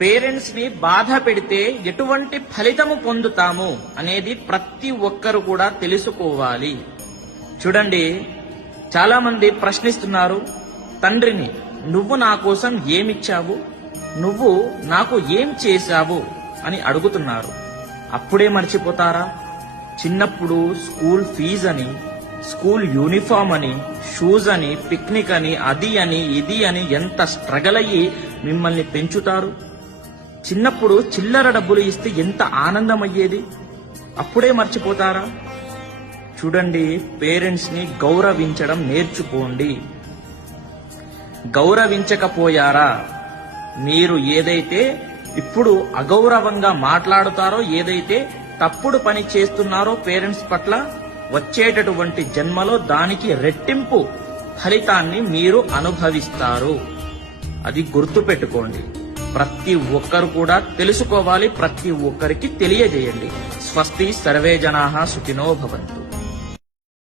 Parents ని బాధ పెడితే ఎటువంటి ఫలితము పొందుతాము అనేది ప్రతి ఒక్కరు కూడా తెలుసుకోవాలి. చూడండి, చాలా మంది ప్రశ్నిస్తున్నారు, తండ్రిని నువ్వు నా కోసం ఏమిచ్చావు, నువ్వు నాకు ఏం చేశావు అని అడుగుతున్నారు. అప్పుడే మర్చిపోతారా? చిన్నప్పుడు స్కూల్ ఫీజు అని, స్కూల్ యూనిఫామ్ అని, షూస్ అని, పిక్నిక్ అని, అది అని ఇది అని ఎంత స్ట్రగల్ అయ్యి మిమ్మల్ని పెంచుతారు. చిన్నప్పుడు చిల్లర డబ్బులు ఇస్తే ఎంత ఆనందం అయ్యేది, అప్పుడే మర్చిపోతారా? చూడండి, పేరెంట్స్ ని గౌరవించడం నేర్చుకోండి. గౌరవించకపోయారా, మీరు ఏదైతే ఇప్పుడు అగౌరవంగా మాట్లాడుతారో, ఏదైతే తప్పుడు పని చేస్తున్నారో పేరెంట్స్ పట్ల, వచ్చేటటువంటి జన్మలో దానికి రెట్టింపు ఫలితాన్ని మీరు అనుభవిస్తారు. అది గుర్తుపెట్టుకోండి. ప్రతి ఒక్కరు కూడా తెలుసుకోవాలి, ప్రతి ఒక్కరికి తెలియజేయండి. స్వస్తి, సర్వే జనాః సుఖినో భవంతు.